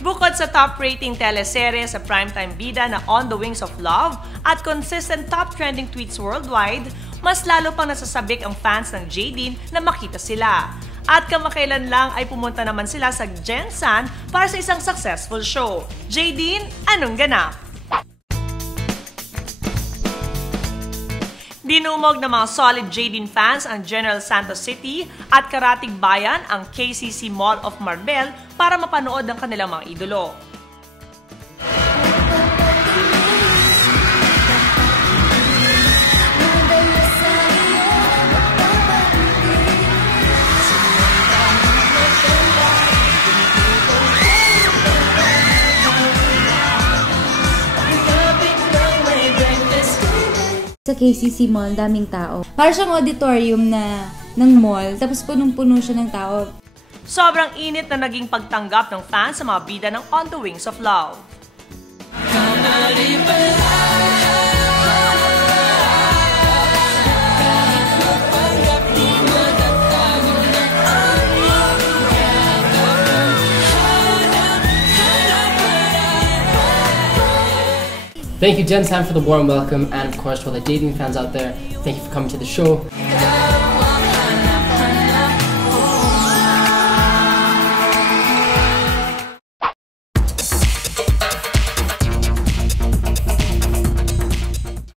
Bukod sa top-rating teleserye sa primetime bida na On the Wings of Love at consistent top trending tweets worldwide, mas lalo pang nasasabik ang fans ng Jaydeen na makita sila. At kamakailan lang ay pumunta naman sila sa Gensan para sa isang successful show. Jaydeen, anong ganap? Dinumog ng mga solid Jaydeen fans ang General Santos City at Karatig Bayan ang KCC Mall of Marbel para mapanood ang kanilang mga idolo. Sa KCC Mall, daming tao. Para siyang auditorium ng mall, tapos punong-puno siya ng tao. Sobrang init na naging pagtanggap ng fans sa mga bida ng On the Wings of Love. Thank you, Gensan, for the warm welcome, and of course, for the Jaydeen fans out there, thank you for coming to the show.